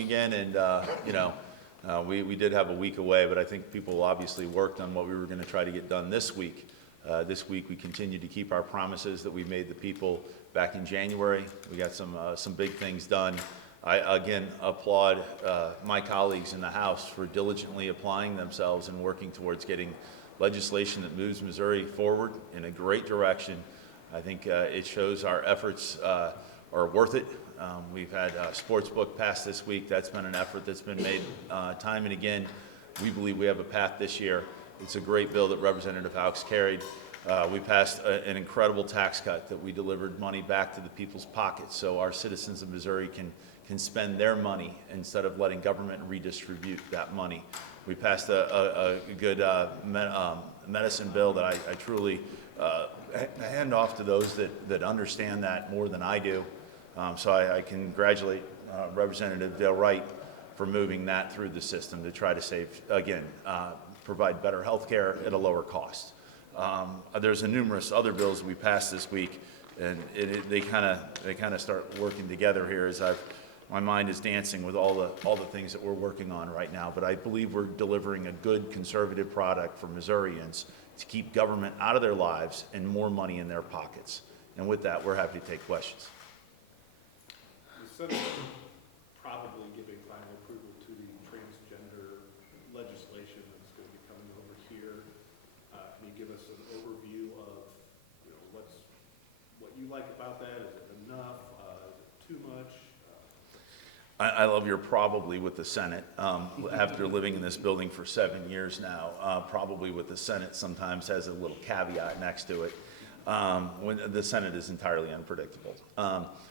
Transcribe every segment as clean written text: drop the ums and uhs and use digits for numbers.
Again, and we did have a week away, but I think people obviously worked on what we were going to try to get done this week. This week we continue to keep our promises that we made the people back in January. We got some big things done. I again applaud my colleagues in the House for diligently applying themselves and working towards getting legislation that moves Missouri forward in a great direction. I think it shows our efforts are worth it. We've had a sports book passed this week. That's been an effort that's been made time and again. We believe we have a path this year. It's a great bill that Representative Houks carried. We passed an incredible tax cut that we delivered money back to the people's pockets so our citizens of Missouri can spend their money instead of letting government redistribute that money. We passed a good medicine bill that I truly hand off to those that understand that more than I do. So I congratulate Representative Dale Wright for moving that through the system to try to save, again, provide better health care at a lower cost. There's numerous other bills that we passed this week, and they kind of start working together here as my mind is dancing with all the things that we're working on right now. But I believe we're delivering a good conservative product for Missourians to keep government out of their lives and more money in their pockets. And with that, we're happy to take questions. The Senate probably giving final approval to the transgender legislation that's going to be coming over here. Can you give us an overview of what you like about that? Is it enough? Is it too much? I love your probably with the Senate. After living in this building for 7 years now, probably with the Senate sometimes has a little caveat next to it. When the Senate is entirely unpredictable.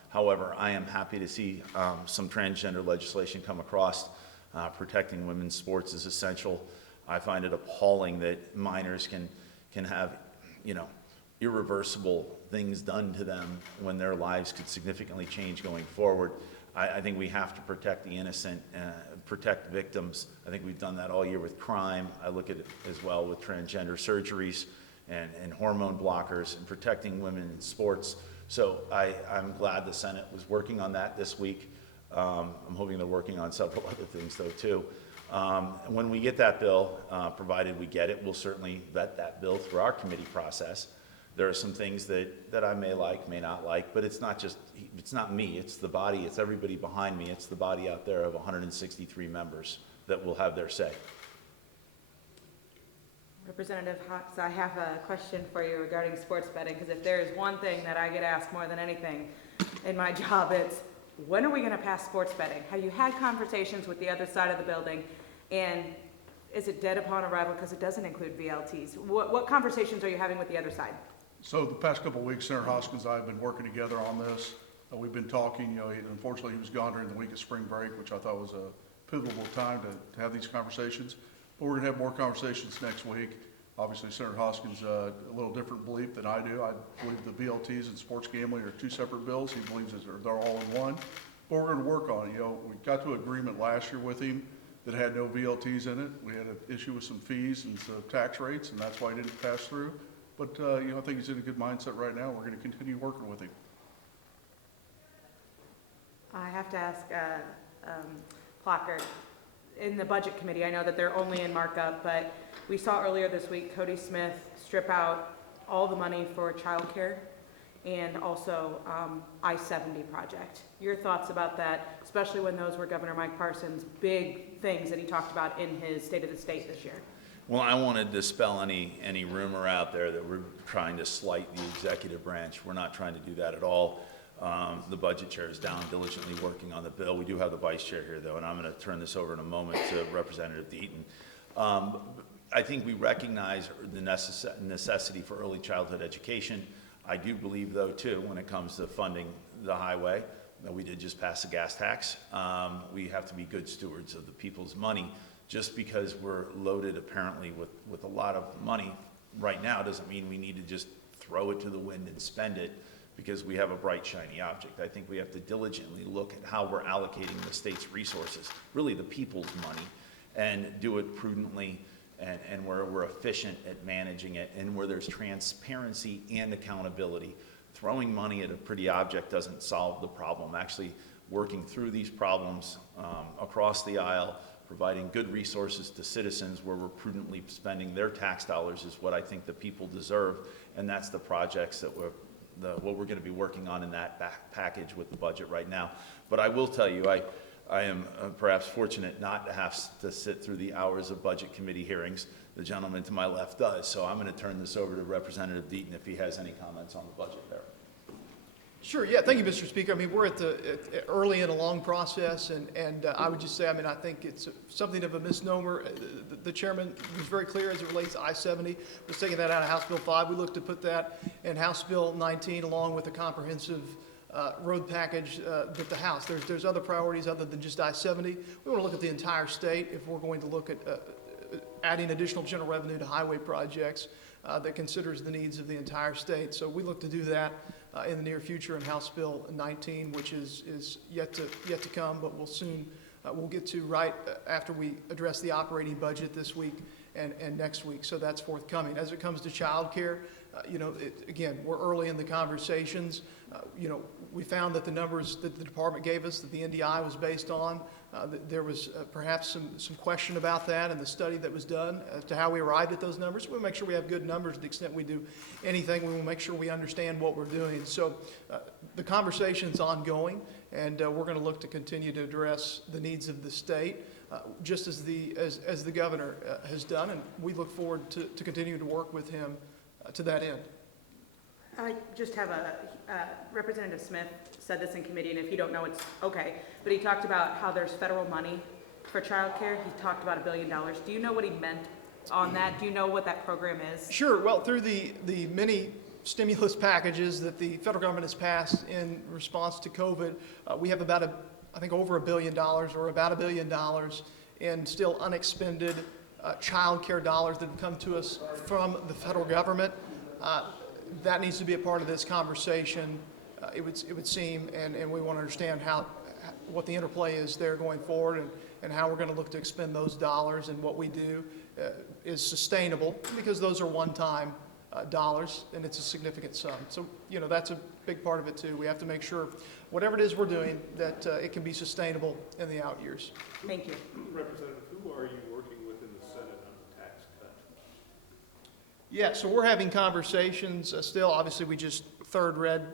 However, I am happy to see some transgender legislation come across. Protecting women's sports is essential. I find it appalling that minors can have, irreversible things done to them when their lives could significantly change going forward. I think we have to protect the innocent, protect victims. I think we've done that all year with crime. I look at it as well with transgender surgeries and hormone blockers and protecting women in sports. So I'm glad the Senate was working on that this week. I'm hoping they're working on several other things though too. When we get that bill, provided we get it, we'll certainly vet that bill through our committee process. There are some things that I may like, may not like, but it's not me, it's the body, it's everybody behind me, it's the body out there of 163 members that will have their say. Representative Hawks, I have a question for you regarding sports betting, because if there is one thing that I get asked more than anything in my job, it's when are we going to pass sports betting? Have you had conversations with the other side of the building, and is it dead upon arrival because it doesn't include VLTs? What conversations are you having with the other side? So the past couple of weeks, Senator Hoskins and I have been working together on this. We've been talking, unfortunately he was gone during the week of spring break, which I thought was a pivotal time to have these conversations. But we're going to have more conversations next week. Obviously, Senator Hoskins a little different belief than I do. I believe the VLTs and sports gambling are two separate bills. He believes they're all in one. But we're going to work on it. We got to an agreement last year with him that had no VLTs in it. We had an issue with some fees and some tax rates, and that's why he didn't pass through. But I think he's in a good mindset right now. We're going to continue working with him. I have to ask Plocher, in the budget committee, I know that they're only in markup, but we saw earlier this week Cody Smith strip out all the money for childcare and also I-70 project. Your thoughts about that, especially when those were Governor Mike Parsons' big things that he talked about in his State of the State this year? Well, I want to dispel any rumor out there that we're trying to slight the executive branch. We're not trying to do that at all. The budget chair is down diligently working on the bill. We do have the vice chair here, though, and I'm going to turn this over in a moment to Representative Deaton. I think we recognize the necessity for early childhood education. I do believe, though, too, when it comes to funding the highway, that we did just pass a gas tax. We have to be good stewards of the people's money. Just because we're loaded apparently with a lot of money right now doesn't mean we need to just throw it to the wind and spend it because we have a bright, shiny object. I think we have to diligently look at how we're allocating the state's resources, really the people's money, and do it prudently and where we're efficient at managing it and where there's transparency and accountability. Throwing money at a pretty object doesn't solve the problem. Actually, working through these problems across the aisle, providing good resources to citizens where we're prudently spending their tax dollars is what I think the people deserve, and that's the projects that what we're going to be working on in that package with the budget right now. But I will tell you, I am perhaps fortunate not to have to sit through the hours of budget committee hearings. The gentleman to my left does, so I'm going to turn this over to Representative Deaton if he has any comments on the budget there. Sure, yeah, thank you, Mr. Speaker. I mean, we're at early in a long process, and I would just say, I mean, I think it's something of a misnomer. The chairman was very clear as it relates to I-70, was taking that out of House Bill 5. We look to put that in House Bill 19 along with a comprehensive road package that the House. There's other priorities other than just I-70. We want to look at the entire state if we're going to look at adding additional general revenue to highway projects that considers the needs of the entire state. So we look to do that in the near future in House Bill 19, which is yet to come, but we'll soon we'll get to right after we address the operating budget this week and next week. So that's forthcoming. As it comes to child care, again, we're early in the conversations. We found that the numbers that the department gave us that the NDI was based on, there was perhaps some question about that and the study that was done as to how we arrived at those numbers. We'll make sure we have good numbers to the extent we do anything. We will make sure we understand what we're doing. So the conversation's ongoing, and we're going to look to continue to address the needs of the state, just as the governor has done, and we look forward to continue to work with him to that end. I just have Representative Smith said this in committee, and if you don't know, it's okay. But he talked about how there's federal money for childcare. He talked about $1 billion. Do you know what he meant on that? Do you know what that program is? Sure. Well, through the many stimulus packages that the federal government has passed in response to COVID, we have about I think over $1 billion or about $1 billion in still unexpended child care dollars that have come to us from the federal government. That needs to be a part of this conversation, it would seem, and we want to understand what the interplay is there going forward and how we're going to look to expend those dollars, and what we do is sustainable, because those are one-time dollars and it's a significant sum. So, that's a big part of it too. We have to make sure whatever it is we're doing that it can be sustainable in the out years. Thank you. Representative, who are you working with in the Senate on the tax cut? Yeah, so we're having conversations still. Obviously, we just third read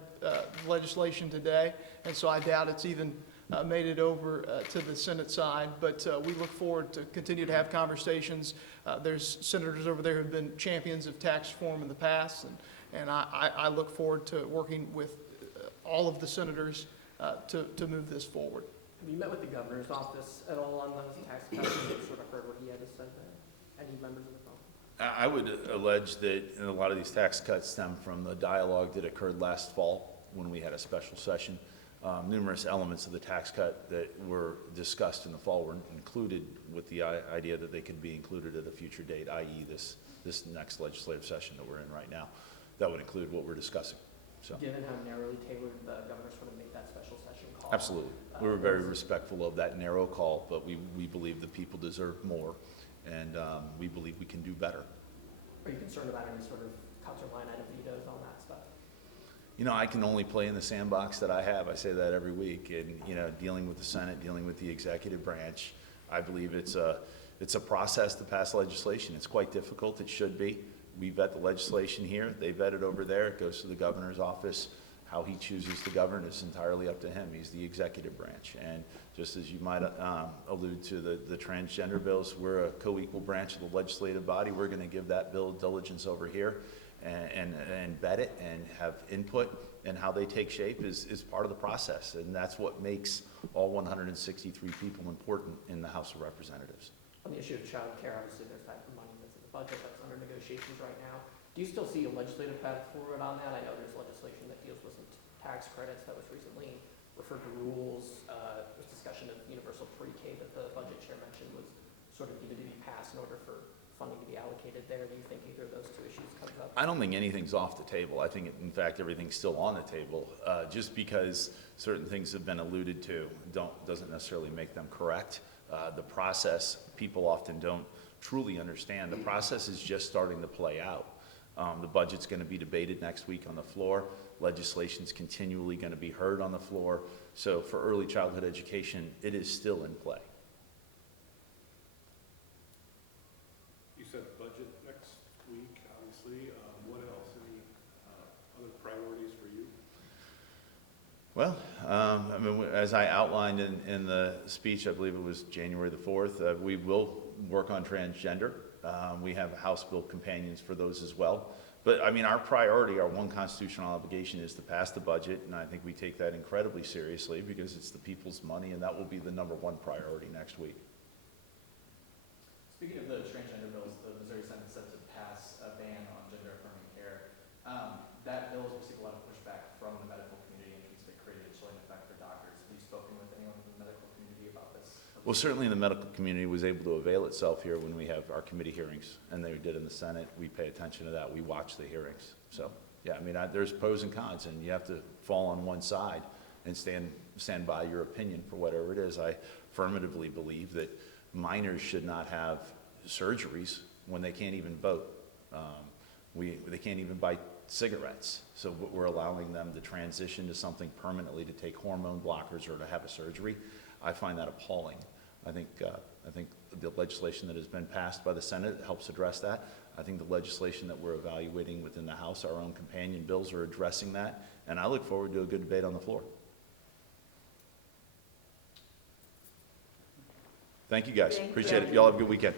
legislation today, and so I doubt it's even made it over to the Senate side, but we look forward to continue to have conversations. There's senators over there who have been champions of tax reform in the past, and I look forward to working with all of the senators to move this forward. Have you met with the governor's office at all on those tax cuts? And sort of heard what he had to say there? Any members of the phone? I would allege that a lot of these tax cuts stem from the dialogue that occurred last fall when we had a special session. Numerous elements of the tax cut that were discussed in the fall were included with the idea that they could be included at a future date, i.e. this next legislative session that we're in right now. That would include what we're discussing. So, given how narrowly tailored the governor sort of made that special session call. absolutely. We were very respectful of that narrow call, but we believe the people deserve more, and we believe we can do better. Are you concerned about any sort of cuts or line item vetoes on that stuff? I can only play in the sandbox that I have. I say that every week. And, dealing with the Senate, dealing with the executive branch, I believe it's a process to pass legislation. It's quite difficult. It should be. We vet the legislation here. They vet it over there. It goes to the governor's office. How he chooses to govern is entirely up to him. He's the executive branch. And just as you might allude to the transgender bills, we're a co-equal branch of the legislative body. We're going to give that bill diligence over here and vet it and have input, and how they take shape is part of the process. And that's what makes all 163 people important in the House of Representatives. On the issue of child care, obviously there's that money that's in the budget that's under negotiations right now. Do you still see a legislative path forward on that? I know there's legislation that deals with some tax credits that was recently referred to rules. There's discussion of universal pre-K that the budget chair mentioned was sort of needed to be passed in order for funding to be allocated there. Do you think either of those two issues comes up? I don't think anything's off the table. I think, in fact, everything's still on the table. Just because certain things have been alluded to doesn't necessarily make them correct. The process, people often don't truly understand. The process is just starting to play out. The budget's going to be debated next week on the floor. Legislation's continually going to be heard on the floor. So for early childhood education, it is still in play. You said budget next week, obviously. What else? Any other priorities for you? Well, I mean, as I outlined in the speech, I believe it was January the 4th, we will work on transgender. We have House bill companions for those as well. But I mean, our priority, our one constitutional obligation is to pass the budget, and I think we take that incredibly seriously because it's the people's money, and that will be the #1 priority next week. Speaking of the transgender bills, the Missouri Senate set to pass a ban on gender-affirming care. That bill has received a lot of pushback from the medical community and thinks it created a chilling effect for doctors. Have you spoken with anyone in the medical community about this? Well, certainly the medical community was able to avail itself here when we have our committee hearings, and they did in the Senate. We pay attention to that. We watch the hearings. So, yeah, I mean, there's pros and cons, and you have to fall on one side and stand by your opinion for whatever it is. I affirmatively believe that minors should not have surgeries when they can't even vote. They can't even buy cigarettes. So we're allowing them to transition to something permanently, to take hormone blockers or to have a surgery. I find that appalling. I think the legislation that has been passed by the Senate helps address that. I think the legislation that we're evaluating within the House, our own companion bills, are addressing that, and I look forward to a good debate on the floor. Thank you, guys. Thank Appreciate you. it. Y'all have a good weekend.